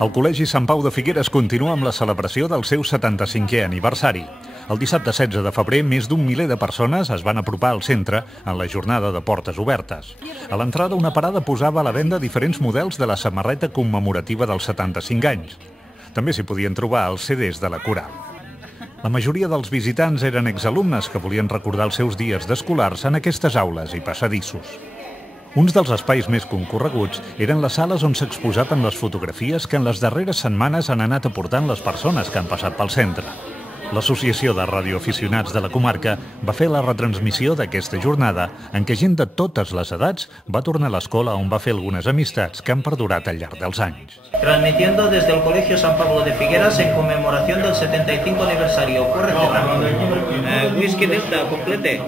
El Col·legi Sant Pau de Figueres continua amb la celebració del seu 75è aniversari. El dissabte 16 de febrer, més d'un miler de persones es van apropar al centre en la jornada de portes obertes. A l'entrada, una parada posava a la venda diferents models de la samarreta commemorativa dels 75 anys. També s'hi podien trobar els CDs de la coral. La majoria dels visitants eren exalumnes que volien recordar els seus dies d'escolars en aquestes aules i passadissos. Uns dels espais més concorreguts eren les sales on s'exposaven les fotografies que en les darreres setmanes han anat aportant les persones que han passat pel centre. L'Associació de Radioaficionats de la comarca va fer la retransmissió d'aquesta jornada en què gent de totes les edats va tornar a l'escola on va fer algunes amistats que han perdurat al llarg dels anys. Transmitiendo desde el Colegio San Pablo de Figueras en conmemoración del 75 aniversario. Correcto. Whisky Delta, complete.